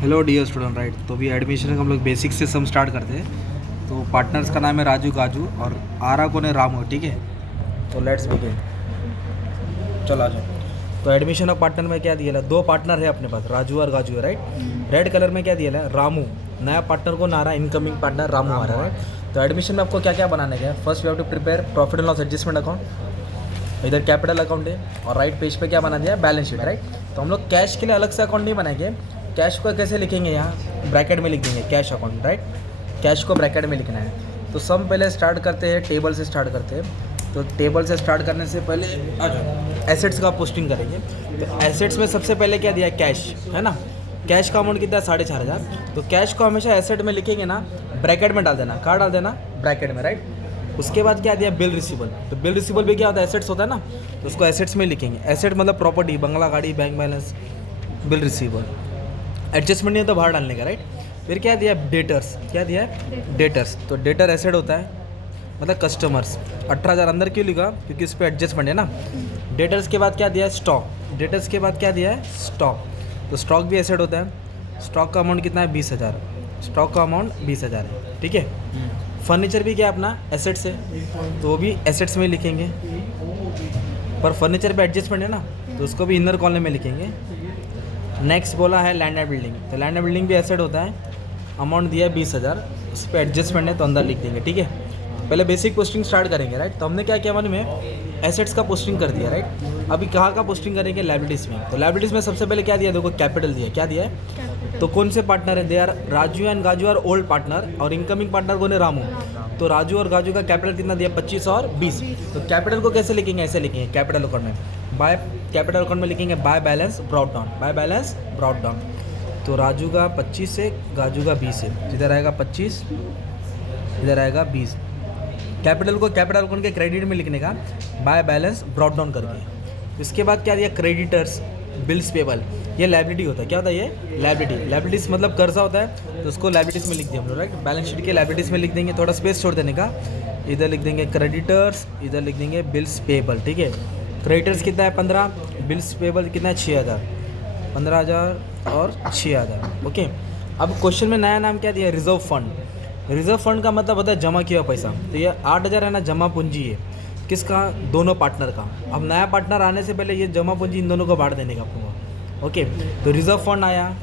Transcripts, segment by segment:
Hello dear student right. तो अभी admission का हम लोग बेसिक से सम स्टार्ट करते हैं। तो पार्टनर्स का नाम है राजू गाजू और आरा को ने रामू, ठीक है। तो लेट्स बिगिन, चलो आ जाओ। तो एडमिशन ऑफ पार्टनर में क्या दिया है, दो पार्टनर है अपने पास, राजू और गाजू है राइट। रेड कलर में क्या दिया है, रामू। नया पार्टनर को ना रहा, इनकमिंग पार्टनर रामू आ रहा है राइट। तो एडमिशन में आपको क्या क्या बनाने का है, first you have to prepare profit and loss adjustment account, इधर कैपिटल अकाउंट है और राइट पेज पे क्या बना दिया है, बैलेंस शीट राइट। तो हम लोग कैश के लिए अलग से अकाउंट नहीं बनाएंगे। कैश को कैसे लिखेंगे, यहाँ ब्रैकेट में लिख देंगे कैश अकाउंट राइट। कैश को ब्रैकेट में लिखना है। तो सब पहले स्टार्ट करते हैं, टेबल से स्टार्ट करते हैं। तो टेबल से स्टार्ट करने से पहले आ जाओ, एसेट्स का पोस्टिंग करेंगे। तो एसेट्स में सबसे पहले क्या दिया है, कैश है ना। कैश का अमाउंट कितना है, 4,500। तो कैश को हमेशा एसेट में लिखेंगे ना, ब्रैकेट में डाल देना। कहाँ डाल देना, ब्रैकेट में राइट। उसके बाद क्या दिया, बिल रिसीबल। तो बिल रिसीबल भी क्या होता है, एसेट्स होता है ना। तो उसको एसेट्स में लिखेंगे। एसेट मतलब प्रॉपर्टी, बंगला, गाड़ी, bank balance, bill receivable. Adjustment नहीं है तो बाहर डालने का राइट। फिर क्या दिया, डेटर्स। क्या दिया है, डेटर्स। तो डेटर एसेट होता है, मतलब कस्टमर्स। 18,000 अंदर क्यों लिखा, क्योंकि उस पर एडजस्टमेंट है ना। डेटर्स के बाद क्या दिया है, स्टॉक। डेटर्स के बाद क्या दिया है, स्टॉक। तो स्टॉक भी एसेट होता है। स्टॉक का अमाउंट कितना है, 20,000। स्टॉक का अमाउंट 20,000 है, ठीक है। फर्नीचर भी क्या अपना एसेट्स है, तो वो भी एसेट्स में लिखेंगे। पर फर्नीचर पे एडजस्टमेंट है ना, तो उसको भी इनर कॉलम में लिखेंगे। नेक्स्ट बोला है लैंड एंड बिल्डिंग। तो लैंड एंड बिल्डिंग भी एसेट होता है। अमाउंट दिया है 20,000, उस पर एडजस्टमेंट है तो अंदर लिख देंगे, ठीक है। पहले बेसिक पोस्टिंग स्टार्ट करेंगे राइट। तो हमने क्या किया मालूम है, एसेट्स का पोस्टिंग कर दिया राइट। अभी कहाँ का पोस्टिंग करेंगे, लायबिलिटीज़ में। तो लायबिलिटीज़ में सबसे पहले क्या दिया, देखो कैपिटल दिया। क्या दिया है, तो कौन से पार्टनर है, they are Raju and Gaju are old partner और इनकमिंग पार्टनर कौन है, रामू। तो राजू और गाजू का कैपिटल कितना दिया, 25 और 20। तो कैपिटल को कैसे लिखेंगे, ऐसे लिखेंगे कैपिटल अकाउंट में, बाय कैपिटल अकाउंट में लिखेंगे by balance brought down, by balance brought down. तो राजू का 25 है, गाजू का 20 है। इधर आएगा 25, इधर आएगा 20। कैपिटल को कैपिटल अकाउंट के क्रेडिट में लिखने का, बाय बैलेंस ब्रॉट डाउन करके। इसके बाद क्या दिया, क्रेडिटर्स, बिल्स पेबल। ये लायबिलिटी होता है। क्या होता है ये, लायबिलिटी। लायबिलिटीज मतलब कर्जा होता है, तो उसको लायबिलिटीज में लिख दिया हम लोग राइट। बैलेंस शीट के लायबिलिटीज में लिख देंगे, थोड़ा स्पेस छोड़ देने का। इधर लिख देंगे क्रेडिटर्स, इधर लिख देंगे बिल्स पेबल, ठीक है। क्रेडिटर्स कितना है, 15। बिल्स पेबल कितना है, 6,000। 15,000 और 6,000, ओके। अब क्वेश्चन में नया नाम क्या दिया, रिजर्व फंड। रिजर्व फंड का मतलब होता है जमा किया हुआ पैसा। तो ये 8,000 है ना, जमा पूंजी है। किसका, दोनों पार्टनर का। अब नया पार्टनर आने से पहले ये जमा पूंजी इन दोनों को बांट देने का आपको, ओके। तो रिजर्व फंड आया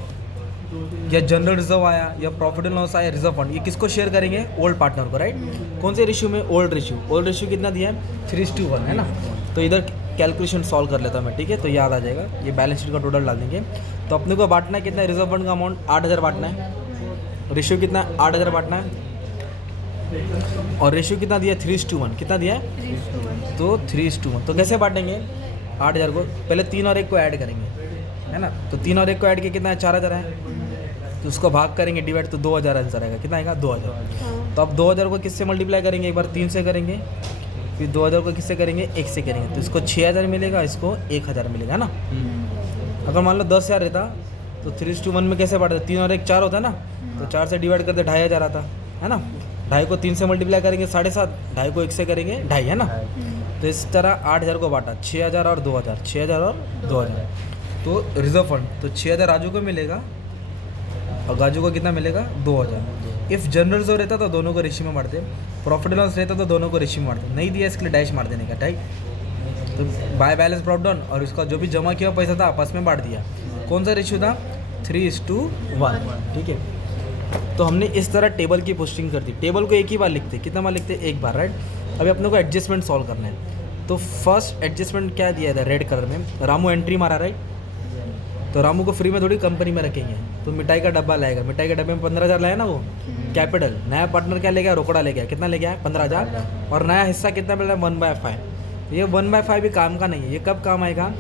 या जनरल रिजर्व आया या प्रॉफिट एंड लॉस आया, रिजर्व फंड ये किसको शेयर करेंगे, ओल्ड पार्टनर को राइट। कौन से रेशियो में, ओल्ड रेशियो। ओल्ड रेशियो कितना दिया है, 3:1 है ना। तो इधर कैलकुलेशन सॉल्व कर लेता हूँ मैं, ठीक है। तो याद आ जाएगा, ये बैलेंस शीट का टोटल डाल देंगे। तो अपने को बांटना है कितना है, रिजर्व फंड का अमाउंट 8,000 बांटना है। रेशियो कितना है, 8,000 बांटना है। और रेशियो कितना दिया, 3:1। कितना दिया है, तो 3:1। तो कैसे बांटेंगे 8,000 को, पहले 3 और 1 को ऐड करेंगे है ना। तो 3 और 1 को ऐड किया कितना है, 4,000 है। तो उसको भाग करेंगे, डिवाइड, तो 2,000 आंसर आएगा। कितना आएगा, 2,000। तो अब 2,000 को किससे मल्टीप्लाई करेंगे, एक बार 3 से करेंगे, फिर 2,000 को किससे करेंगे, 1 से करेंगे। तो इसको 6,000 मिलेगा, इसको 1,000 मिलेगा ना। अगर मान लो 10,000 रहता तो 3:1 में कैसे बांटते, 3 और 1 4 होता है ना। तो 4 से डिवाइड करते 2,500 आता है ना। 2.5 को 3 से मल्टीप्लाई करेंगे 7.5, 2.5 को 1 से करेंगे 2.5 है ना। तो इस तरह 8,000 को बांटा, 6,000 और 2,000, 6,000 और 2,000। तो रिजर्व फंड, तो 6,000 राजू को मिलेगा और गाजू को कितना मिलेगा, 2,000। इफ़ जनरल जो रहता तो दोनों को रेशियो में बांटते, प्रॉफिट एंड लॉस रहता तो दोनों को रेशियो में बांटते। नहीं दिया इसके लिए डैश मार देने का, ठीक। तो बाय बैलेंस ब्रॉट डाउन और इसका जो भी जमा किया पैसा था आपस में बांट दिया। कौन सा रेशियो था, 3:1, ठीक है। तो हमने इस तरह टेबल की पोस्टिंग कर दी। टेबल को एक ही बार लिखते, कितना बार लिखते, एक बार राइट। अभी अपने को एडजस्टमेंट सॉल्व करना है। तो फर्स्ट एडजस्टमेंट क्या दिया था, रेड कलर में, रामू एंट्री मारा राइट। तो रामू को फ्री में थोड़ी कंपनी में रखेंगे, तो मिठाई का डब्बा लाएगा। मिठाई के डब्बे में 15,000 लाया ना वो कैपिटल। नया पार्टनर क्या ले गया, रोकड़ा ले गया। कितना ले गया, 15,000। और नया हिस्सा कितना मिल रहा है, 1/5। ये 1/5 भी काम का नहीं है। ये कब काम आएगा,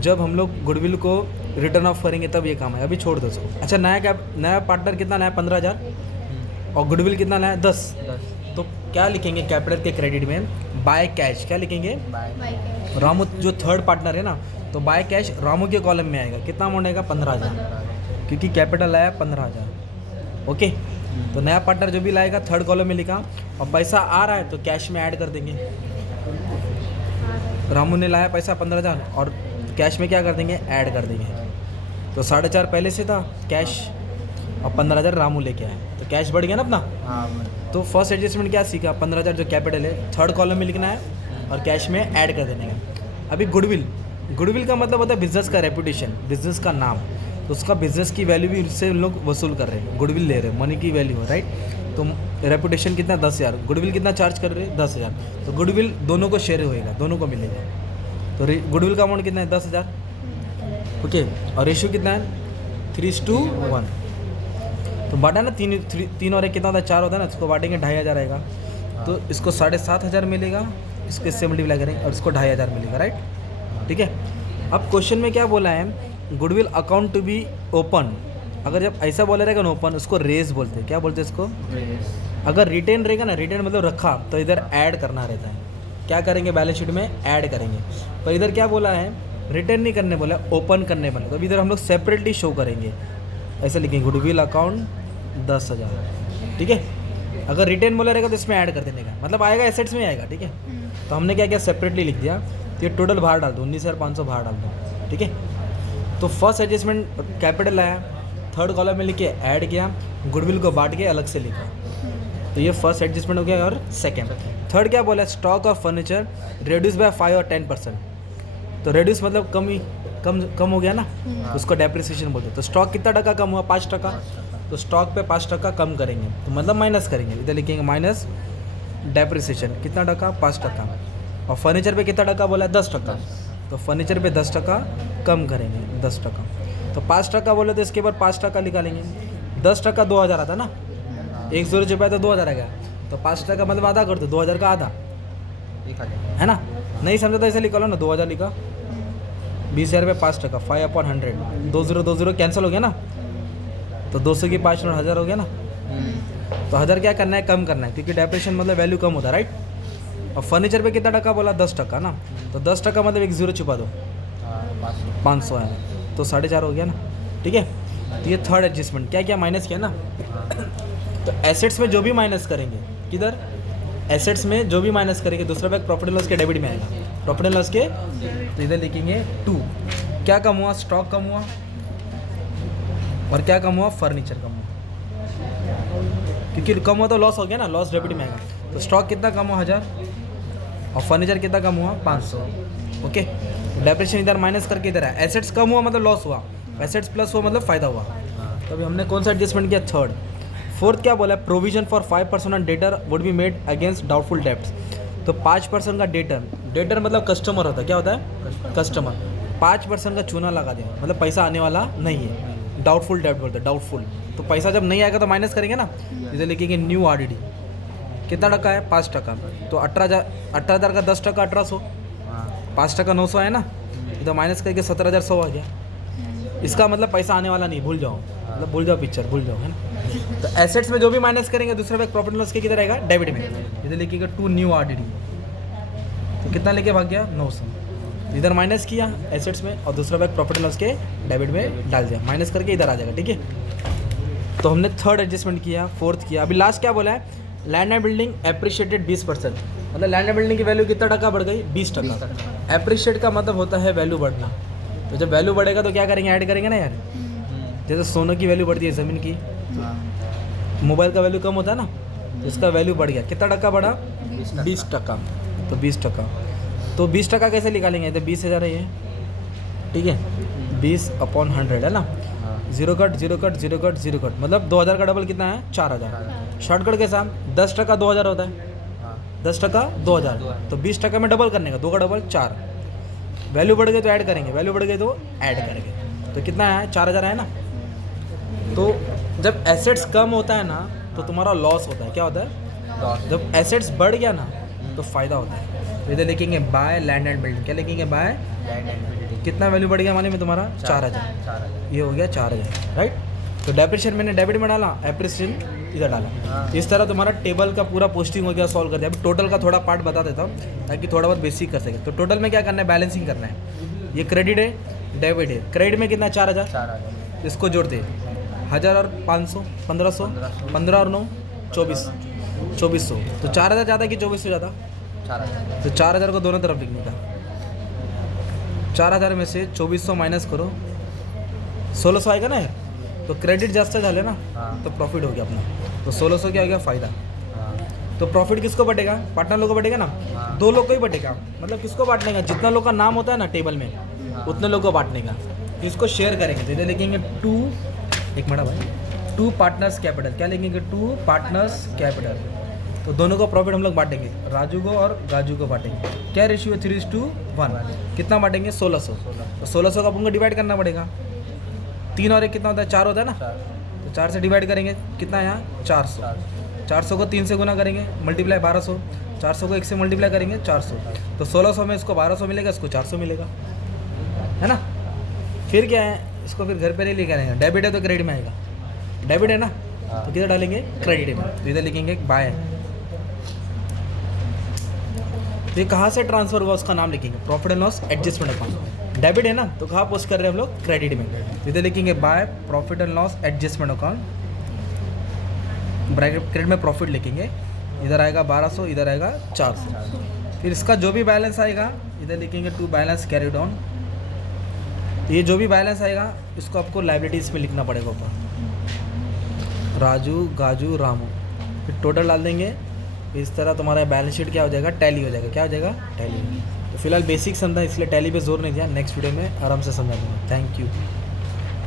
जब हम लोग गुडविल को रिटर्न ऑफ करेंगे तब ये काम है, अभी छोड़ दो उसको। अच्छा, नया पार्टनर कितना लाया, 15,000 और गुडविल कितना लाया, 10। तो क्या लिखेंगे कैपिटल के क्रेडिट में, बाय कैश। क्या लिखेंगे, रामू जो थर्ड पार्टनर है ना, तो बाय कैश रामू के कॉलम में आएगा। कितना अमाउंट आएगा, 15,000, क्योंकि कैपिटल आया 15,000, ओके। तो नया पार्टनर जो भी लाएगा थर्ड कॉलम में लिखा, और पैसा आ रहा है तो कैश में ऐड कर देंगे। रामू ने लाया पैसा 15,000 और कैश में क्या कर देंगे, ऐड कर देंगे। तो 4,500 पहले से था कैश, और 15,000 रामू लेके आए, तो कैश बढ़ गया ना अपना। हाँ तो फर्स्ट एडजस्टमेंट क्या सीखा, 15,000 जो कैपिटल है थर्ड कॉलम में लिखना है और कैश में ऐड कर देने का। अभी गुडविल, गुडविल का मतलब होता है बिजनेस का रेपुटेशन, बिजनेस का नाम, तो उसका बिजनेस की वैल्यू भी उससे लोग वसूल कर रहे हैं, गुडविल ले रहे हैं, मनी की वैल्यू है, राइट। तो रेपुटेशन कितना 10,000, गुडविल कितना चार्ज कर रहे हैं 10,000, तो गुडविल दोनों को शेयर होएगा, दोनों को मिलेगा। तो गुडविल का अमाउंट कितना है 10,000, ओके। और रेशियो कितना है 3:1, तो बांटा ना, तीन और एक कितना होता है 4 होता है ना, इसको बांटेंगे 2,500 आएगा, तो इसको 7,500 मिलेगा, इसको इससे मल्टीप्लाई करेंगे और इसको 2,500 मिलेगा, राइट, ठीक है। अब क्वेश्चन में क्या बोला है, goodwill account to be open, अगर जब ऐसा बोला रहेगा ना ओपन, उसको रेज बोलते हैं, क्या बोलते हैं इसको, अगर रिटेन रहेगा ना, रिटेन मतलब रखा, तो इधर ऐड करना रहता है, क्या करेंगे बैलेंस शीट में ऐड करेंगे। पर इधर क्या बोला है, रिटेन नहीं करने बोला, ओपन करने बोला, तो अभी इधर हम लोग सेपरेटली शो करेंगे, ऐसा लिखेंगे गुडविल अकाउंट 10,000, ठीक है। अगर रिटेन बोला रहेगा तो इसमें ऐड कर देने का, मतलब आएगा एसेट्स में आएगा, ठीक है। तो हमने क्या किया, सेपरेटली लिख दिया, तो ये टोटल बाहर डाल दो, 19,500 बाहर डाल दो, ठीक है। तो फर्स्ट एडजस्टमेंट कैपिटल आया, थर्ड कॉलम में लिखे ऐड किया, गुडविल को बांट के अलग से लिखा, तो ये फर्स्ट एडजस्टमेंट हो गया। और सेकेंड, थर्ड क्या बोला, stock of furniture reduce by 5 और 10%, तो रिड्यूस मतलब कम हो गया ना, तो उसको डेप्रिसिएशन बोलते हैं। तो स्टॉक कितना टका कम हुआ, 5%, तो स्टॉक पे 5% कम करेंगे, तो मतलब माइनस करेंगे, इधर लिखेंगे माइनस डेप्रिसिएशन, कितना टका 5%, और फर्नीचर पे कितना टका बोला है 10%, तो फर्नीचर पे 10% कम करेंगे, 10%, तो 5% बोले तो इसके बाद 5% निकालेंगे, 10% 2,000 आता ना, 100 रुपये तो 2,000 आ गया, तो 5% मतलब आधा कर दो, 2,000 का आधा, है ना। नहीं समझा तो ऐसे लिखा लो ना, 2,000 लिखा, 20,000 रुपये 5%, 5/100, 2 0 कैंसिल हो गया ना, तो 200 की 5 नोट 1,000 हो गया ना। तो 1,000 क्या करना है, कम करना है, क्योंकि डेप्रिसिएशन मतलब वैल्यू कम होता है, राइट। और फर्नीचर पे कितना टका बोला, 10% ना, तो 10% मतलब 1 0 छुपा दो, 500 है, तो 4.5 हो गया ना, ठीक है। तो ये थर्ड एडजस्टमेंट, क्या क्या माइनस किया ना। तो एसेट्स में जो भी माइनस करेंगे, किधर एसेट्स में जो भी माइनस करेंगे, दूसरा बैग प्रॉफिट एंड लॉस के डेबिट में आएगा, प्रॉफिट एंड लॉस के, तो इधर लिखेंगे 2, क्या कम हुआ, स्टॉक कम हुआ, और क्या कम हुआ, फर्नीचर कम हुआ, क्योंकि कम हुआ तो लॉस हो गया ना, लॉस डेबिट में आएगा। तो स्टॉक कितना कम हुआ 1,000, और फर्नीचर कितना कम हुआ 500, ओके। डेप्रिसिएशन इधर माइनस करके इधर है, एसेट्स कम हुआ मतलब लॉस हुआ, एसेट्स प्लस हुआ मतलब फ़ायदा हुआ। तो अभी हमने कौन सा एडजस्टमेंट किया, थर्ड। फोर्थ क्या बोला है, provision for 5% on debtor would be made against doubtful debts, तो 5% का डेटर मतलब कस्टमर होता है, क्या होता है कस्टमर, 5% का चूना लगा दिया, मतलब पैसा आने वाला नहीं है, डाउटफुल डेब्ट बोलते हैं, डाउटफुल। तो पैसा जब नहीं आएगा तो माइनस करेंगे ना, इधर लिखेंगे न्यू RDD, कितना टका है 5%, तो 18,000 का 10% 1,800, 5% 900 है ना, तो माइनस करके 17,100 आ गया। इसका मतलब पैसा आने वाला नहीं, भूल जाओ, मतलब भूल जाओ पिक्चर, भूल जाओ, है ना। तो एसेट्स में जो भी माइनस करेंगे, दूसरा बैग प्रॉफिट लॉस के किधर आएगा, डेबिट में, इधर लिखिएगा 2 न्यू RDD, तो कितना लेके भाग गया 900, इधर माइनस किया एसेट्स में, और दूसरा बैग प्रॉफिट लॉस के डेबिट में डाल दिया, माइनस करके इधर आ जाएगा, ठीक है। तो हमने थर्ड एडजस्टमेंट किया, फोर्थ किया। अभी लास्ट क्या बोला है, लैंड एंड बिल्डिंग एप्रिशिएटेड 20%, मतलब लैंड एंड बिल्डिंग की वैल्यू कितना टका बढ़ गई, 20%। एप्रिशिएट का मतलब होता है वैल्यू बढ़ना, तो जब वैल्यू बढ़ेगा तो क्या करेंगे, ऐड करेंगे ना यार, जैसे सोने की वैल्यू बढ़ती है, ज़मीन की, मोबाइल का वैल्यू कम होता है ना, तो इसका वैल्यू बढ़ गया, कितना टका बढ़ा 20%, तो 20%, तो 20% कैसे निकालेंगे, तो 20,000 है ये, ठीक है, 20/100 है ना, 0 कट 0 कट 0 कट 0 कट, मतलब 2,000 का डबल कितना है 4,000, शॉर्टकट के साथ 10% 2,000 होता है, 10% 2,000, तो 20% में डबल करने का, 2 का डबल 4, वैल्यू बढ़ गई तो ऐड करेंगे, वैल्यू बढ़ गई तो ऐड करेंगे, तो कितना है 4,000 है ना। तो जब एसेट्स कम होता है ना तो तुम्हारा लॉस होता है, क्या होता है, जब एसेट्स बढ़ गया ना तो फ़ायदा होता है। तो इधर लिखेंगे बाय लैंड एंड बिल्डिंग, क्या लिखेंगे, बाय लैंड एंड बिल्डिंग, कितना वैल्यू बढ़ गया माने में तुम्हारा 4,000, ये हो गया 4,000, राइट। तो डेप्रिसिएशन मैंने डेबिट में डाला, एप्रिसिएशन इधर डाला, इस तरह तुम्हारा टेबल का पूरा पोस्टिंग हो गया, सॉल्व कर दिया। अभी टोटल का थोड़ा पार्ट बता देता हूँ ताकि थोड़ा बहुत बेसिक कर सके। तो टोटल में क्या करना है, बैलेंसिंग करना है, ये क्रेडिट है, डेबिट है। क्रेडिट में कितना 4,000, इसको जोड़ते 1,000 और 500 1,500, 15 और 9 2400, तो 4,000 ज़्यादा कि 2400 ज़्यादा, तो 4,000 को दोनों तरफ लिखने का, 4,000 में से 2400 माइनस करो, 1,600 आएगा ना यार, तो क्रेडिट जास्त झाले ना हाँ तो प्रॉफिट हो गया अपना, तो 1600 क्या हो गया फ़ायदा। हाँ तो प्रॉफिट किसको बटेगा, पार्टनर लोग को बटेगा ना, हाँ। 2 लोग को ही बटेगा, मतलब किसको बांटने का, जितना लोग का नाम होता है ना टेबल में हाँ। उतने लोग को बांटने का। इसको शेयर करेंगे, तो इधर लिखेंगे 2, एक मिनट भाई, 2 पार्टनर्स कैपिटल, क्या लिखेंगे 2 पार्टनर्स कैपिटल। तो दोनों का प्रॉफिट हम लोग बांटेंगे, राजू को और गाजू को बांटेंगे। क्या रेशियो है, 3:1। कितना बांटेंगे, 1600। तो 1600 का अपन को डिवाइड करना पड़ेगा, 3 और 1 कितना होता है, 4 होता है ना, 4 तो 4 से डिवाइड करेंगे, कितना है यहाँ 400। 400 को 3 से गुना करेंगे, मल्टीप्लाई 1200, 400 को 1 से मल्टीप्लाई करेंगे 400, तो 1600 में इसको 1200 मिलेगा, इसको 400 मिलेगा, है ना। फिर क्या है, इसको फिर घर पे नहीं लेके आएंगे, डेबिट है तो क्रेडिट में आएगा, डेबिट है ना, हाँ। तो किधर डालेंगे, क्रेडिट में, तो इधर लिखेंगे बाय। तो ये कहाँ से ट्रांसफर हुआ उसका नाम लिखेंगे, profit and loss adjustment account. Debit है ना, तो कहाँ पोस्ट कर रहे हैं हम लोग, क्रेडिट में, तो इधर लिखेंगे by profit and loss adjustment account, bracket credit में प्रॉफिट लिखेंगे, इधर आएगा 1200, इधर आएगा 400। फिर इसका जो भी बैलेंस आएगा इधर लिखेंगे टू बैलेंस कैरी डाउन। ये जो भी बैलेंस आएगा इसको आपको लाइबिलिटीज़ में लिखना पड़ेगा ऊपर, राजू गाजू रामू, फिर टोटल डाल देंगे। इस तरह तुम्हारा बैलेंस शीट क्या हो जाएगा, टैली हो जाएगा, क्या हो जाएगा, टैली। तो फिलहाल बेसिक समझा इसलिए टैली पे जोर नहीं दिया, नेक्स्ट वीडियो में आराम से समझा दूँगा। Thank you.